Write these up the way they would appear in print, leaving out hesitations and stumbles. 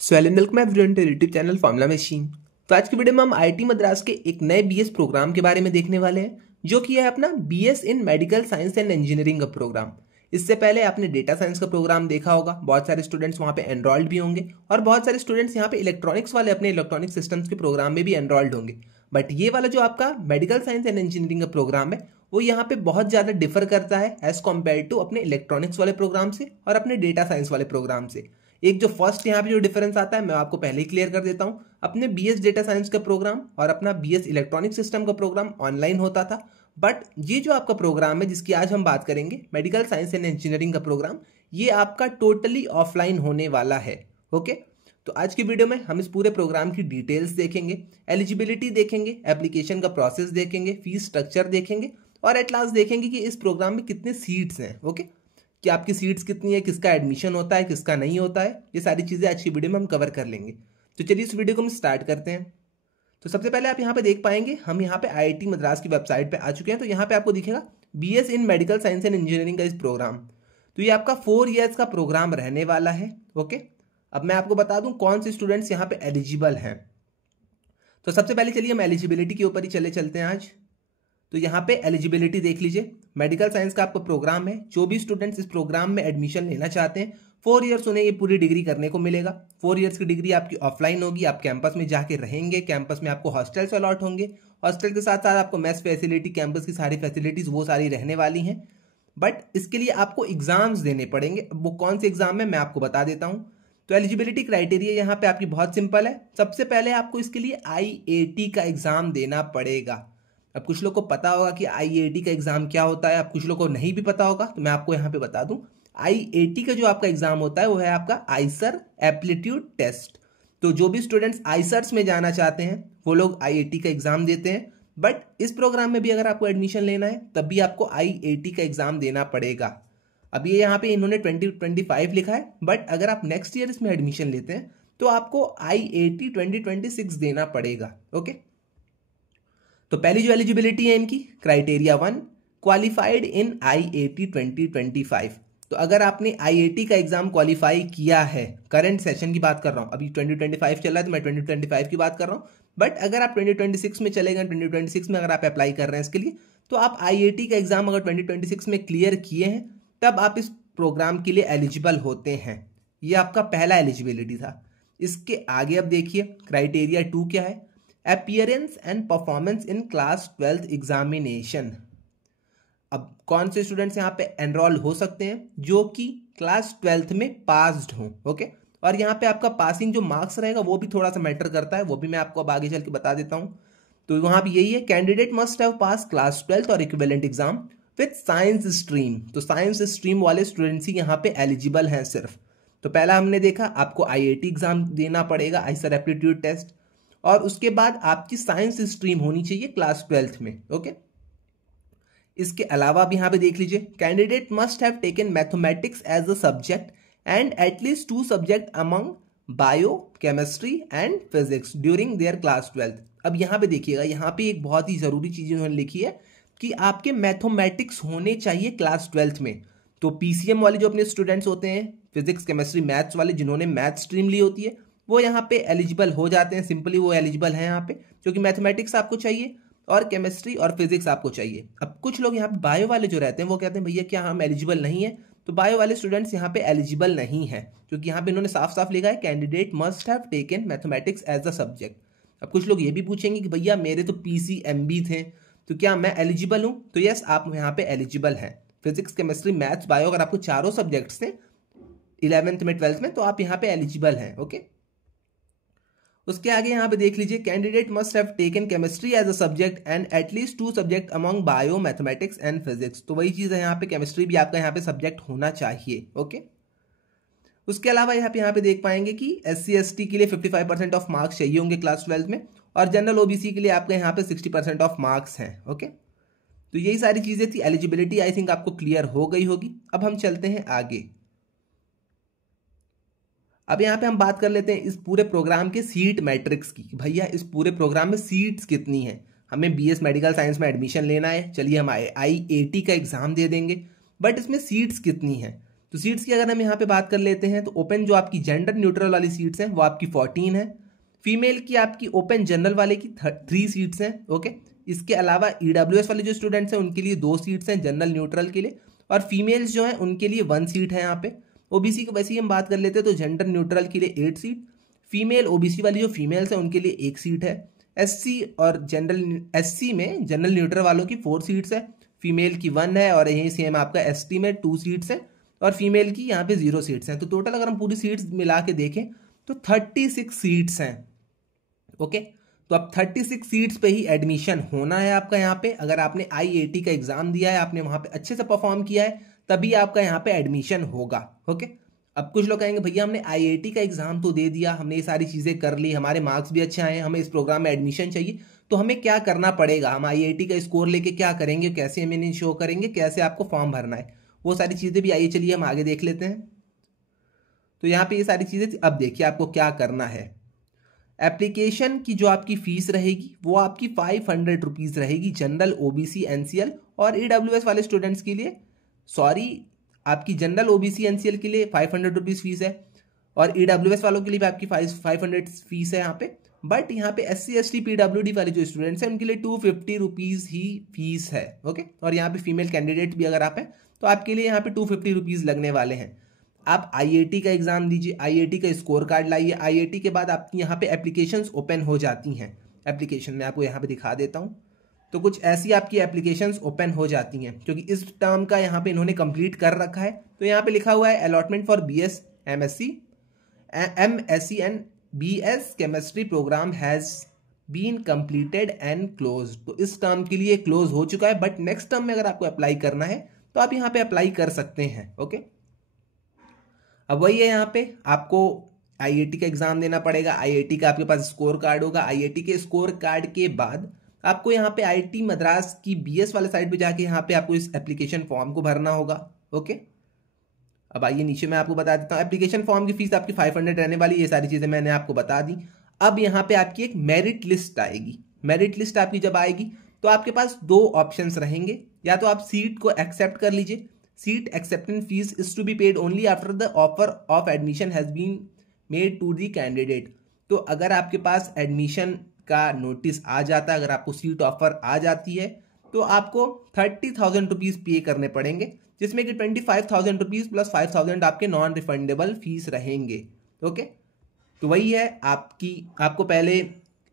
Welcome everyone to YouTube channel formula machine. तो आज की वीडियो में हम आईआईटी मद्रास के एक नए बीएस प्रोग्राम के बारे में देखने वाले हैं, जो कि है अपना BS in medical science and engineering का प्रोग्राम। इससे पहले आपने डेटा साइंस का प्रोग्राम देखा होगा, बहुत सारे स्टूडेंट्स वहाँ पे एनरोल्ड भी होंगे और बहुत सारे स्टूडेंट्स यहाँ पे इलेक्ट्रॉनिक्स वाले अपने इलेक्ट्रॉनिक सिस्टम्स के प्रोग्राम में भी एनरोल्ड होंगे। बट ये वाला जो आपका मेडिकल साइंस एंड इंजीनियरिंग का प्रोग्राम है वो यहाँ पे बहुत ज़्यादा डिफर करता है एज कम्पेयर टू अपने इलेक्ट्रॉनिक्स वाले प्रोग्राम से और अपने डेटा साइंस वाले प्रोग्राम से। एक जो फर्स्ट यहाँ पे जो डिफरेंस आता है मैं आपको पहले ही क्लियर कर देता हूँ। अपने बीएस डेटा साइंस का प्रोग्राम और अपना बीएस इलेक्ट्रॉनिक सिस्टम का प्रोग्राम ऑनलाइन होता था, बट ये जो आपका प्रोग्राम है जिसकी आज हम बात करेंगे, मेडिकल साइंस एंड इंजीनियरिंग का प्रोग्राम, ये आपका टोटली ऑफलाइन होने वाला है। ओके, तो आज की वीडियो में हम इस पूरे प्रोग्राम की डिटेल्स देखेंगे, एलिजिबिलिटी देखेंगे, एप्लीकेशन का प्रोसेस देखेंगे, फीस स्ट्रक्चर देखेंगे और एट लास्ट देखेंगे कि इस प्रोग्राम में कितने सीट्स हैं। ओके, कि आपकी सीट्स कितनी है, किसका एडमिशन होता है, किसका नहीं होता है, ये सारी चीज़ें आज की वीडियो में हम कवर कर लेंगे। तो चलिए इस वीडियो को हम स्टार्ट करते हैं। तो सबसे पहले आप यहाँ पे देख पाएंगे हम यहाँ पे आईआईटी मद्रास की वेबसाइट पे आ चुके हैं। तो यहाँ पे आपको दिखेगा BS in medical science and engineering का इस प्रोग्राम। तो ये आपका 4 ईयर्स का प्रोग्राम रहने वाला है। ओके, अब मैं आपको बता दूं कौन से स्टूडेंट्स यहाँ पे एलिजिबल हैं। तो सबसे पहले चलिए हम एलिजिबिलिटी के ऊपर ही चलते हैं आज। तो यहाँ पे एलिजिबिलिटी देख लीजिए, मेडिकल साइंस का आपका प्रोग्राम है। जो भी स्टूडेंट्स इस प्रोग्राम में एडमिशन लेना चाहते हैं 4 ईयर्स उन्हें ये पूरी डिग्री करने को मिलेगा। 4 ईयर्स की डिग्री आपकी ऑफलाइन होगी, आप कैंपस में जाके रहेंगे, कैंपस में आपको हॉस्टल्स अलॉट होंगे, हॉस्टल के साथ साथ आपको मेस फैसिलिटी, कैंपस की सारी फैसिलिटीज वो सारी रहने वाली हैं। बट इसके लिए आपको एग्जाम्स देने पड़ेंगे। वो कौन से एग्जाम है मैं आपको बता देता हूँ। तो एलिजिबिलिटी क्राइटेरिया यहाँ पे आपकी बहुत सिंपल है। सबसे पहले आपको इसके लिए आईएटी का एग्जाम देना पड़ेगा। अब कुछ लोग को पता होगा कि आईएटी का एग्जाम क्या होता है, अब कुछ लोग को नहीं भी पता होगा, तो मैं आपको यहाँ पे बता दूं। आईएटी का जो आपका एग्जाम होता है वो है आपका आईसर एप्टीट्यूड टेस्ट। तो जो भी स्टूडेंट्स आईसर्स में जाना चाहते हैं वो लोग आईएटी का एग्जाम देते हैं। बट इस प्रोग्राम में भी अगर आपको एडमिशन लेना है तब भी आपको आईएटी का एग्जाम देना पड़ेगा। अब ये यहाँ पे इन्होंने 2025 लिखा है, बट अगर आप नेक्स्ट ईयर इसमें एडमिशन लेते हैं तो आपको आईएटी 2026 देना पड़ेगा। ओके, तो पहली जो एलिजिबिलिटी है इनकी क्राइटेरिया 1, क्वालिफाइड इन आईएटी 2025। तो अगर आपने आईएटी का एग्जाम क्वालिफाई किया है, करंट सेशन की बात कर रहा हूं, अभी 2025 चल रहा है तो मैं 2025 की बात कर रहा हूं। बट अगर आप 2026 में चले गए, 2026 में अगर आप अप्लाई कर रहे हैं इसके लिए, तो आप आईएटी का एग्जाम अगर 2026 में क्लियर किए हैं तब आप इस प्रोग्राम के लिए एलिजिबल होते हैं। ये आपका पहला एलिजिबिलिटी था। इसके आगे अब देखिए क्राइटेरिया 2 क्या है, appearance and performance in class 12th examination. अब कौन से स्टूडेंट्स यहाँ पे एनरोल हो सकते हैं, जो कि क्लास 12th में पास्ड हों। ओके, और यहाँ पे आपका पासिंग जो मार्क्स रहेगा वो भी थोड़ा सा मैटर करता है, वो भी मैं आपको अब आगे चल के बता देता हूँ। तो वहाँ भी यही है, candidate must have pass class 12th और equivalent exam with science stream. तो साइंस स्ट्रीम वाले स्टूडेंट्स ही यहाँ पे एलिजिबल हैं सिर्फ। तो पहला हमने देखा आपको आईआईटी एग्जाम देना पड़ेगा, आईसर एप्टीट्यूड टेस्ट, और उसके बाद आपकी साइंस स्ट्रीम होनी चाहिए क्लास 12th में। ओके, इसके अलावा आप यहाँ पे देख लीजिए, candidate must have taken mathematics as a subject and at least 2 subject among bio, chemistry and physics during their class 12th। अब यहाँ पे देखिएगा, यहाँ पे एक बहुत ही जरूरी चीज उन्होंने लिखी है कि आपके मैथमेटिक्स होने चाहिए क्लास 12th में। तो पीसीएम वाले जो अपने स्टूडेंट्स होते हैं, फिजिक्स केमिस्ट्री मैथ्स वाले, जिन्होंने मैथ स्ट्रीम ली होती है, वो यहाँ पे एलिजिबल हो जाते हैं। सिंपली वो एलिजिबल हैं यहाँ पे, क्योंकि मैथमेटिक्स आपको चाहिए और केमिस्ट्री और फिजिक्स आपको चाहिए। अब कुछ लोग यहाँ पे बायो वाले जो रहते हैं वो कहते हैं भैया क्या हम एलिजिबल नहीं है, तो बायो वाले स्टूडेंट्स यहाँ पे एलिजिबल नहीं है, क्योंकि यहाँ पे इन्होंने साफ साफ लिखा है candidate must have taken mathematics as a subject. अब कुछ लोग ये भी पूछेंगे कि भैया मेरे तो पीसीएमबी थे, तो क्या मैं एलिजिबल हूँ? तो यस, आप यहाँ पे एलिजिबल हैं। फिजिक्स केमिस्ट्री मैथ्स बायो, अगर आपको चारों सब्जेक्ट्स थे 11th में 12th में, तो आप यहाँ पे एलिजिबल हैं। ओके, उसके आगे यहाँ पे देख लीजिए, candidate must have taken chemistry as a subject and at least 2 subject among bio, mathematics and physics. तो वही चीज़ है, यहाँ पे केमिस्ट्री भी आपका यहाँ पे सब्जेक्ट होना चाहिए। ओके, उसके अलावा यहाँ पे देख पाएंगे कि SC ST के लिए 55% ऑफ मार्क्स चाहिए होंगे क्लास 12th में, और जनरल ओबीसी के लिए आपके यहाँ पे 60% ऑफ मार्क्स हैं। ओके, तो यही सारी चीज़ें थी। एलिजिबिलिटी आई थिंक आपको क्लियर हो गई होगी। अब हम चलते हैं आगे। अब यहाँ पे हम बात कर लेते हैं इस पूरे प्रोग्राम के सीट मैट्रिक्स की। भैया इस पूरे प्रोग्राम में सीट्स कितनी हैं, हमें बीएस मेडिकल साइंस में एडमिशन लेना है, चलिए हम आईएटी का एग्जाम दे देंगे, बट इसमें सीट्स कितनी हैं। तो सीट्स की अगर हम यहाँ पे बात कर लेते हैं तो ओपन जो आपकी जेंडर न्यूट्रल वाली सीट्स हैं वो आपकी 14 है। फीमेल की आपकी ओपन जनरल वाले की 3 सीट्स हैं। ओके, इसके अलावा ईडब्ल्यूएस वाले जो स्टूडेंट्स हैं उनके लिए 2 सीट्स हैं जनरल न्यूट्रल के लिए, और फीमेल्स जो हैं उनके लिए 1 सीट है यहाँ पे। ओबीसी की वैसे ही हम बात कर लेते हैं तो जेंडर न्यूट्रल के लिए 8 सीट, फीमेल ओबीसी वाली जो फीमेल्स हैं उनके लिए 1 सीट है। एससी और जनरल एससी में जनरल न्यूट्रल वालों की 4 सीट्स है, फीमेल की 1 है, और यही सेम आपका एसटी में 2 सीट्स है, और फीमेल की यहाँ पे 0 सीट्स हैं। तो टोटल अगर हम पूरी सीट्स मिला के देखें तो 36 सीट्स हैं। ओके, तो अब 36 सीट्स पे ही एडमिशन होना है आपका यहाँ पे। अगर आपने आईआईटी का एग्जाम दिया है, आपने वहां पे अच्छे से परफॉर्म किया है, तभी आपका यहाँ पे एडमिशन होगा। ओके, अब कुछ लोग कहेंगे भैया हमने आईआईटी का एग्जाम तो दे दिया, हमने ये सारी चीजें कर ली, हमारे मार्क्स भी अच्छे आए, हमें इस प्रोग्राम में एडमिशन चाहिए, तो हमें क्या करना पड़ेगा, हम आईआईटी का स्कोर लेके क्या करेंगे, कैसे हमें शो करेंगे, कैसे आपको फॉर्म भरना है, वो सारी चीजें भी आइए चलिए हम आगे देख लेते हैं। तो यहाँ पे ये सारी चीजें अब देखिए आपको क्या करना है। एप्लीकेशन की जो आपकी फीस रहेगी वो आपकी 500 रुपीज़ रहेगी जनरल, ओबीसी, एनसीएल और ईडब्ल्यूएस वाले स्टूडेंट्स के लिए। सॉरी, आपकी जनरल, ओबीसी, एनसीएल के लिए 500 रुपीज़ फीस है, और ईडब्ल्यूएस वालों के लिए भी आपकी 500 फीस है यहाँ पे। बट यहाँ पे एससी एसटी पीडब्ल्यूडी वाले जो स्टूडेंट्स हैं उनके लिए 250 रुपीज़ ही फीस है। ओके, और यहाँ पे फीमेल कैंडिडेट भी अगर आप हैं तो आपके लिए यहाँ पे 250 रुपीज़ लगने वाले हैं। आप आईआईटी का एग्जाम दीजिए, आईआईटी का स्कोर कार्ड लाइए, आईआईटी के बाद आपकी यहाँ पे एप्लीकेशंस ओपन हो जाती हैं। एप्लीकेशन मैं आपको यहाँ पे दिखा देता हूँ, तो कुछ ऐसी आपकी एप्लीकेशंस ओपन हो जाती हैं, क्योंकि इस टर्म का यहाँ पे इन्होंने कंप्लीट कर रखा है। तो यहाँ पे लिखा हुआ है allotment for BS MSc and BS chemistry programme has been completed and close. तो इस टर्म के लिए क्लोज हो चुका है, बट नेक्स्ट टर्म में अगर आपको अप्लाई करना है तो आप यहाँ पे अप्लाई कर सकते हैं। ओके, अब वही है, यहाँ पे आपको आईआईटी का एग्जाम देना पड़ेगा, आईआईटी का आपके पास स्कोर कार्ड होगा, आईआईटी के स्कोर कार्ड के बाद आपको यहाँ पे आईआईटी मद्रास की बीएस वाले साइड पे जाके यहाँ पे आपको इस एप्लीकेशन फॉर्म को भरना होगा। ओके, अब आइए नीचे मैं आपको बता देता हूँ। एप्लीकेशन फॉर्म की फीस आपकी 500 रहने वाली, ये सारी चीजें मैंने आपको बता दी। अब यहाँ पे आपकी एक मेरिट लिस्ट आएगी। मेरिट लिस्ट आपकी जब आएगी तो आपके पास 2 ऑप्शंस रहेंगे, या तो आप सीट को एक्सेप्ट कर लीजिए, seat acceptance fee is to be paid only after the offer of admission has been made to the candidate. तो अगर आपके पास एडमिशन का नोटिस आ जाता है, अगर आपको सीट ऑफर आ जाती है, तो आपको 30,000 रुपीज़ पे करने पड़ेंगे, जिसमें कि 25,000 रुपीज़ प्लस 5,000 आपके नॉन रिफंडेबल फीस रहेंगे। ओके, तो वही है आपको पहले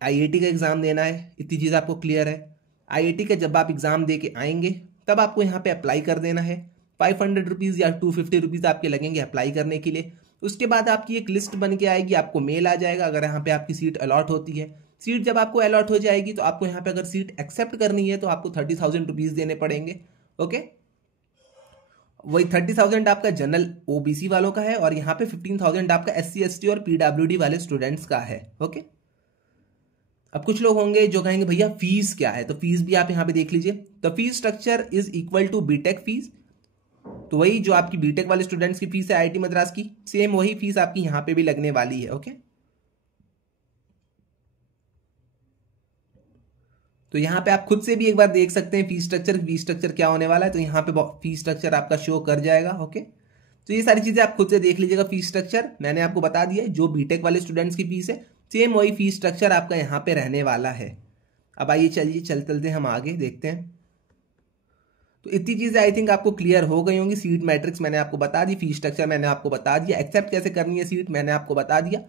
आईआईटी का एग्ज़ाम देना है, इतनी चीज़ आपको क्लियर है। आईआईटी का जब आप एग्ज़ाम दे के आएंगे तब आपको यहाँ पे अप्लाई कर देना है। 500 रुपीज़ या 250 रुपीज़ आपके लगेंगे अप्लाई करने के लिए। उसके बाद आपकी एक लिस्ट बन के आएगी, आपको मेल आ जाएगा अगर यहाँ पे आपकी सीट अलॉट होती है। सीट जब आपको अलॉट हो जाएगी तो आपको यहाँ पे अगर सीट एक्सेप्ट करनी है तो आपको 30,000 रुपीज़ देने पड़ेंगे। ओके, वही 30,000 आपका जनरल ओबीसी वालों का है, और यहाँ पे 15,000 आपका एससी एसटी और पीडब्ल्यूडी वाले स्टूडेंट्स का है। ओके, अब कुछ लोग होंगे जो कहेंगे भैया फीस क्या है, तो फीस भी आप यहाँ पे देख लीजिए। The fee structure is equal to BTech fee. तो वही जो आपकी बीटेक वाले स्टूडेंट्स की फीस है आईआईटी मद्रास की, सेम वही फीस आपकी यहाँ पे भी लगने वाली है। ओके, तो यहाँ पे आप खुद से भी एक बार देख सकते हैं फीस स्ट्रक्चर क्या होने वाला है। तो यहाँ पे फीस स्ट्रक्चर आपका शो कर जाएगा। ओके, तो ये सारी चीजें आप खुद से देख लीजिएगा। फीस स्ट्रक्चर मैंने आपको बता दिया है, जो बीटेक वाले स्टूडेंट्स की फीस है सेम वही फीस स्ट्रक्चर आपका यहाँ पे रहने वाला है। अब आइए चलिए चलते हम आगे देखते हैं। तो इतनी चीजें आई थिंक आपको क्लियर हो गई होंगी। सीट मैट्रिक्स मैंने आपको बता दी, फीस स्ट्रक्चर मैंने आपको बता दिया, एक्सेप्ट कैसे करनी है सीट मैंने आपको बता दिया।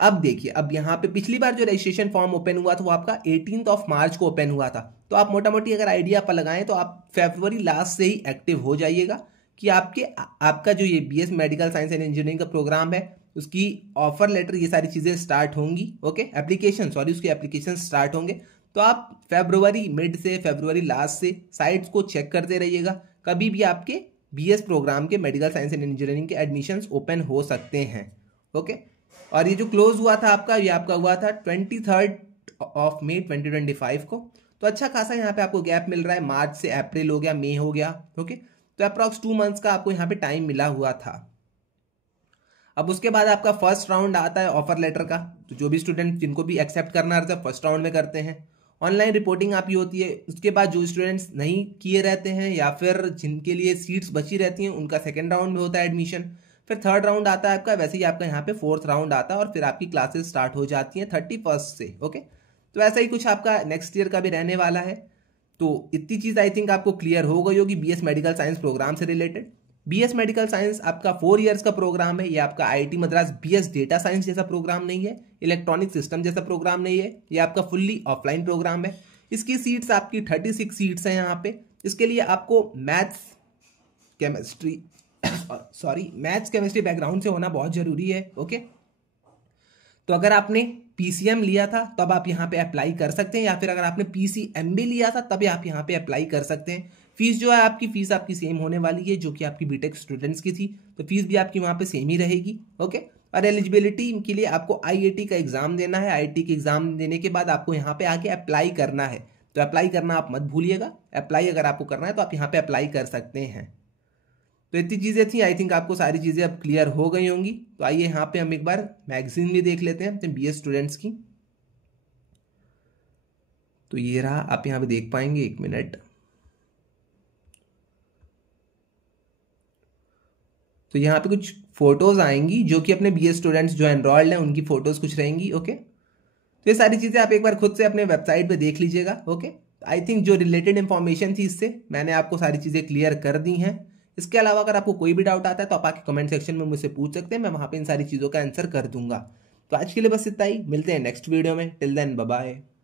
अब देखिए, अब यहाँ पे पिछली बार जो रजिस्ट्रेशन फॉर्म ओपन हुआ था वो आपका 18 मार्च को ओपन हुआ था। तो आप मोटा मोटी अगर आइडिया आप लगाएं तो आप फरवरी लास्ट से ही एक्टिव हो जाइएगा कि आपका जो ये BS medical science and engineering का प्रोग्राम है उसकी ऑफर लेटर ये सारी चीजें स्टार्ट होंगी। ओके, उसके एप्लीकेशन स्टार्ट होंगे। तो आप फरवरी मिड से फरवरी लास्ट से साइट्स को चेक करते रहिएगा, कभी भी आपके बीएस प्रोग्राम के मेडिकल साइंस एंड इंजीनियरिंग के एडमिशंस ओपन हो सकते हैं। ओके, और ये जो क्लोज हुआ था आपका, ये आपका हुआ था 23 मई 2025 को। तो अच्छा खासा यहाँ पे आपको गैप मिल रहा है, मार्च से अप्रैल हो गया, मई हो गया। ओके, तो अप्रॉक्स 2 मंथ्स का आपको यहाँ पे टाइम मिला हुआ था। अब उसके बाद आपका फर्स्ट राउंड आता है ऑफर लेटर का। तो जो भी स्टूडेंट जिनको भी एक्सेप्ट करना रहता है फर्स्ट राउंड में करते हैं। ऑनलाइन रिपोर्टिंग आपकी होती है। उसके बाद जो स्टूडेंट्स नहीं किए रहते हैं या फिर जिनके लिए सीट्स बची रहती हैं उनका सेकेंड राउंड में होता है एडमिशन। फिर थर्ड राउंड आता है आपका, वैसे ही आपका यहाँ पे फोर्थ राउंड आता है और फिर आपकी क्लासेस स्टार्ट हो जाती हैं 31 से। ओके, तो ऐसा ही कुछ आपका नेक्स्ट ईयर का भी रहने वाला है। तो इतनी चीज़ आई थिंक आपको क्लियर हो गई होगी बीएस मेडिकल साइंस प्रोग्राम से रिलेटेड। बीएस मेडिकल साइंस आपका 4 इयर्स का प्रोग्राम है। ये आपका IIT Madras BS data science जैसा प्रोग्राम नहीं है, इलेक्ट्रॉनिक सिस्टम जैसा प्रोग्राम नहीं है। ये आपका फुल्ली ऑफलाइन प्रोग्राम है। इसकी सीट्स आपकी 36 सीट्स हैं यहाँ पे। इसके लिए आपको मैथ्स केमिस्ट्री बैकग्राउंड से होना बहुत जरूरी है। ओके, तो अगर आपने पीसीएम लिया था तब आप यहाँ पे अप्लाई कर सकते हैं, या फिर अगर आपने पीसीएमबी लिया था तभी आप यहाँ पे अप्लाई कर सकते हैं। फीस जो है आपकी फीस आपकी सेम होने वाली है जो कि आपकी बीटेक स्टूडेंट्स की थी, तो फीस भी आपकी वहाँ पे सेम ही रहेगी। ओके, और एलिजिबिलिटी के लिए आपको आईआईटी का एग्जाम देना है। आईआईटी के एग्जाम देने के बाद आपको यहाँ पे आके अप्लाई करना है, तो अप्लाई करना आप मत भूलिएगा। अप्लाई अगर आपको करना है तो आप यहाँ पे अप्लाई कर सकते हैं। तो इतनी चीज़ें थी, आई थिंक आपको सारी चीज़ें अब क्लियर हो गई होंगी। तो आइए यहाँ पे हम एक बार मैगजीन भी देख लेते हैं बीएस स्टूडेंट्स की। तो ये रहा, आप यहाँ पे देख पाएंगे, 1 मिनट। तो यहाँ पे कुछ फोटोज आएंगी जो कि अपने बीएस स्टूडेंट्स जो एनरोल्ड हैं उनकी फोटोज कुछ रहेंगी। ओके, तो ये सारी चीज़ें आप एक बार खुद से अपने वेबसाइट पे देख लीजिएगा। ओके, आई थिंक जो रिलेटेड इन्फॉर्मेशन थी इससे मैंने आपको सारी चीज़ें क्लियर कर दी हैं। इसके अलावा अगर आपको कोई भी डाउट आता है तो आप आके कमेंट सेक्शन में मुझसे पूछ सकते हैं, मैं वहाँ पे इन सारी चीज़ों का आंसर कर दूंगा। तो आज के लिए बस इतना ही, मिलते हैं नेक्स्ट वीडियो में। Till then bye bye.